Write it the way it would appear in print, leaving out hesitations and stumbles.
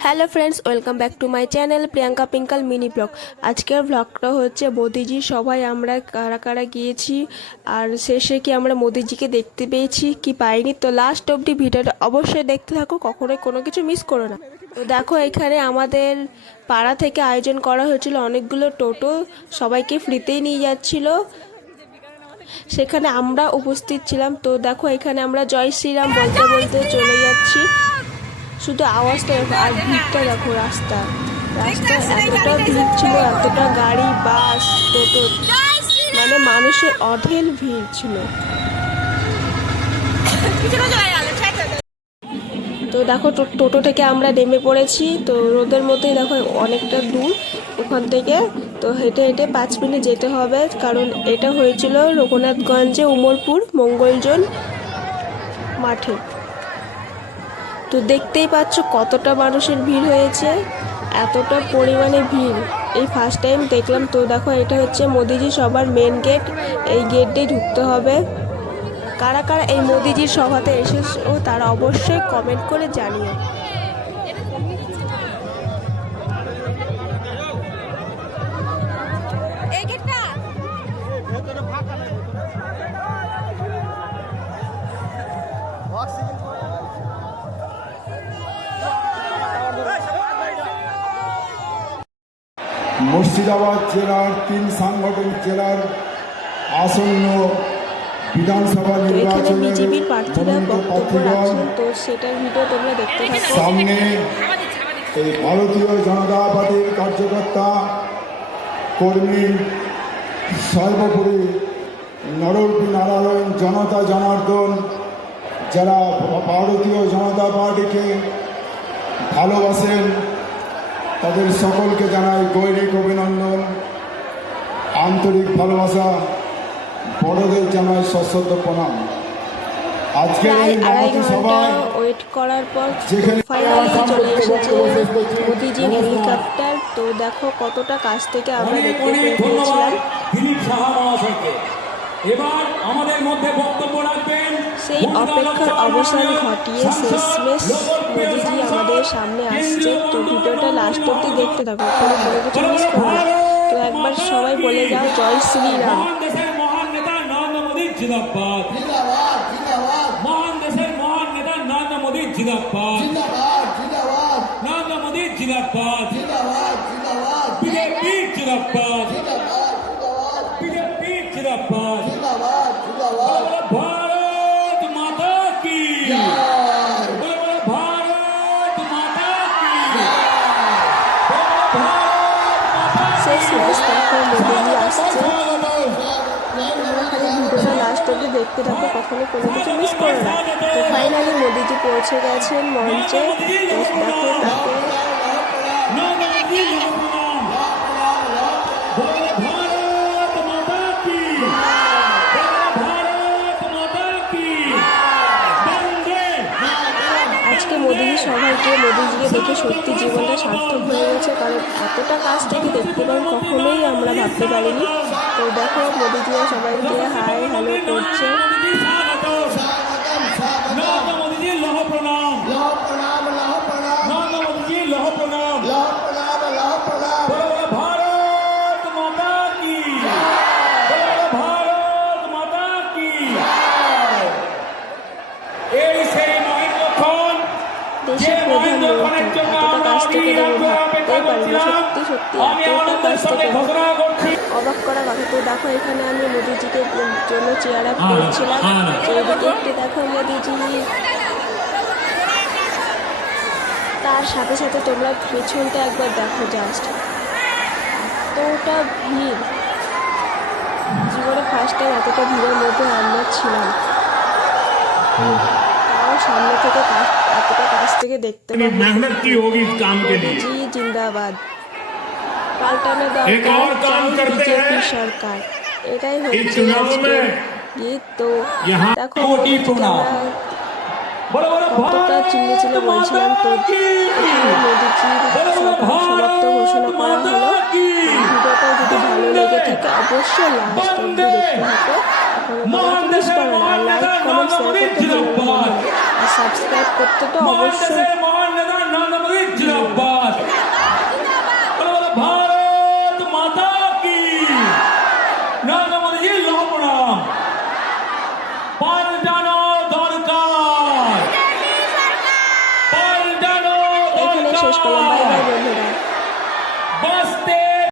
Hello friends, welcome back to my channel Priyanka Pinkal mini vlog. আজকের ব্লগটা হচ্ছে মোদিজি সবাই আমরা কারা কারা গিয়েছি আর শেষে কি আমরা মোদিজিকে দেখতে পেয়েছি কি পাইনি। তো লাস্ট অবধি ভিডিওটা অবশ্যই দেখতে থাকো, কখনোই কোনো কিছু মিস করো না। তো দেখো, এখানে আমাদের পাড়া থেকে আয়োজন করা হয়েছিল অনেকগুলো টোটো, সবাইকে ফ্রিতেই নিয়ে যাচ্ছিল, সেখানে আমরা উপস্থিত ছিলাম। তো দেখো, এখানে আমরা জয় শ্রীরাম বলতে বলতে চলে যাচ্ছি, শুধু আওয়াজটা দেখো আর ভিড়টা দেখো। রাস্তায় এতটা ভিড় ছিল, এতটা গাড়ি বাস টোটো, মানে মানুষের অঢেল ভিড় ছিল। তো দেখো টোটো থেকে আমরা নেমে পড়েছি। তো রোদের মধ্যেই দেখো অনেকটা দূর ওখান থেকে, তো হেঁটে হেঁটে 5 মিনিট যেতে হবে, কারণ এটা হয়েছিল রঘুনাথগঞ্জে উমরপুর মঙ্গলজন মাঠে। তো দেখতেই পাচ্ছ কতটা মানুষের ভিড় হয়েছে, এতটা পরিমাণে ভিড় এই ফার্স্ট টাইম দেখলাম। তো দেখো, এটা হচ্ছে মোদিজি সবার মেন গেট, এই গেট দিয়ে ঢুকতে হবে। কারা কারা এই মোদিজির সভাতে এসেছো তারা অবশ্যই কমেন্ট করে জানিও। মুর্শিদাবাদ জেলার 3 সাংগঠনিক জেলার আসন্ন বিধানসভা নির্বাচনের বিজেপির প্রার্থীরা বক্তব্য রাখছেন, তো সেটার ভিডিও তোমরা দেখতে থাকো। সামনে এই ভারতীয় জনতা পার্টির কার্যকর্তা কর্মী, সর্বোপরি নরনারায়ণ জনতা জনার্দন, যারা ভারতীয় জনতা পার্টিকে ভালোবাসেন তাদের সকলকে জানাই গৈরিক অভিনন্দন, আন্তরিক ভালোবাসা, বড়দের জানাই সশ্রদ্ধ প্রণাম। আজকের এই মহতী সভায় ওয়েট করার পর ফাইনালি চলে এসেছে মোদিজি হেলিকপ্টার। তো দেখো কতটা কাছ থেকে আমরা দেখতে পেয়েছিলাম। এবার আমাদের মধ্যে বক্তব্য রাখবেন সেই অপেক্ষার অবসান ঘটিয়ে শেষমেশ মোদিজি আমাদের সামনে আসছে। তো ভিডিওটা লাস্ট অব্দি দেখতে থাকো, কোনো কিছু মিস করো না। তো একবার সবাই বলে যাও জয় শ্রীরাম। মহান নেতা নরেন্দ্র মোদী জিন্দাবাদ, মহান দেশের মহান নেতা নরেন্দ্র মোদী জিন্দাবাদ, নরেন্দ্র মোদী জিন্দাবাদ, বিজেপি জিন্দাবাদ, বিজেপি জিন্দাবাদ, भारत माता की, भारत माता की, শেষমেশ দেখো মোদিজি আসছে। ভিডিওটা লাস্ট অব্দি দেখতে থাকো, কখনো কোনো কিছু মিস করো না। তো ফাইনালি মোদিজি পৌঁছে গেছেন মঞ্চে। তো দেখো তাকে আজকে মোদিজি সবাইকে মোদিজিকে দেখে সত্যি জীবনটা সার্থক হয়ে গেছে, কারণ এতটা কাছ থেকে দেখতে পাই কখনোই আমরা ভাবতে পারিনি। তো দেখো মোদিজিও সবাইকে হাই হ্যালো করছে। দেশের প্রধানমন্ত্রী এতটা কাছ থেকে যেন ভাবতেই পারিনি, সত্যি সত্যি এতটা কাছ থেকে অবাক করা কথা। তো দেখো এখানে আমি মোদিজিকে জন্য চেয়ার আপ করেছিলাম, এইদিকে একটু দেখো মোদিজি, তার সাথে সাথে তোমরা পেছনটা একবার দেখো, জাস্ট এতটা ভিড়, জীবনে ফার্স্ট টাইম এতটা ভিড়ের মধ্যে আমরা ছিলাম। তাও সামনে থেকে এতটা কাছ থেকে দেখতে मेहनत की होगी इस काम के लिए। জি জিন্দাবাদ, পাল্টানো দরকার বিজেপি সরকার, এটাই হচ্ছে আজকের গীত। তো দেখো কতটা চিল্লে চিল্লে বলছিলাম। তো মোদিজির সমাপ্ত ঘোষণা করা হলো। ভিডিওটা যদি ভালো লেগে থাকে অবশ্যই লাস্ট অব্দি দেখতে থাকো, মিস করো না। লাইক কমেন্ট শেয়ার করতে ভুলো না, আর সাবস্ক্রাইব করতে তো অবশ্যই শেষ করলাম। বাই বাই বন্ধুরা। बस्ते